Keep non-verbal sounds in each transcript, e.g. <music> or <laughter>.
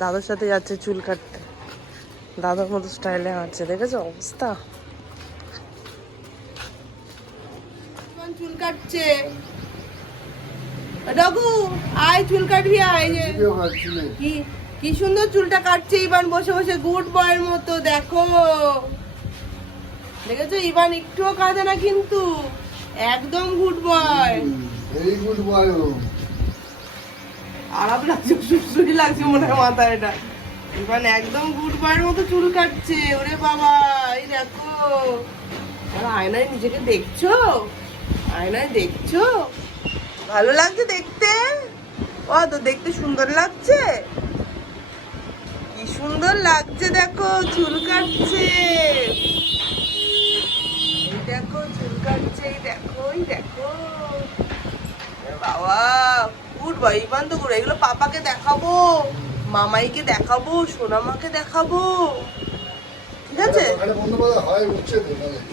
দাদুর সাথে যাচ্ছে চুল কাটতে। দাদার মতো স্টাইলে হাঁটছে দেখেছ অবস্থা? চুল কাটছে? রঘু আয় চুল কাটবি আয় কি কি সুন্দর চুলটা কাটছে ইবান বসে বসে গুড বয়ের মতো দেখো। দেখেছ ইবান একটুও কাঁদে না কিন্তু একদম good boy. Very good boy আরাম লাগছে সুসুরি লাগছে মনে হয় মাথায় এটা। ইবান একদম গুড বয়ের মতো চুল কাটছে, ওরে বাবা, এই দেখো। আয়নায় নিজেকে দেখছ? আয়নায় দেখছ? ভালো লাগছে দেখতে? ও, তো দেখতে সুন্দর লাগছে? কি সুন্দর লাগছে, দেখো, চুল কাটছে। দেখো, চুল কাটছে দেখো দেখো। বাবা। গুড বয় ইমান তো গুড এগুলো পাপাকে দেখাবো মামাইকে দেখাবো সোনামাকে দেখাবো। ঠিক আছে।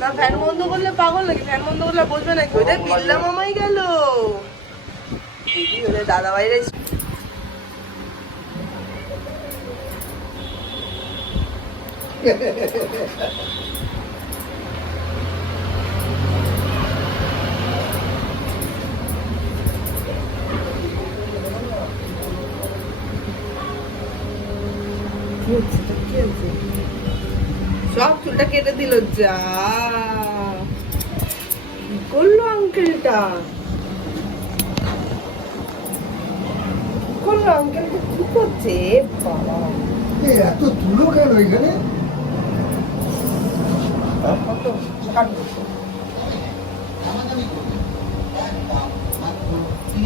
না ফ্যান বন্ধ করলে পাগল নাকি? ফ্যান বন্ধ করলে বসবে নাকি? ওদের বিল্লা মামাই গেল। দাদা ভাইরা <laughs> হচ্ছে এটা? কি হচ্ছে সব চুলটা কেটে দিল যা। করল আঙ্কেলটা? করল আঙ্কেলটা? কি করছে? বাবা। এত ধুলো কেন এখানে? কত?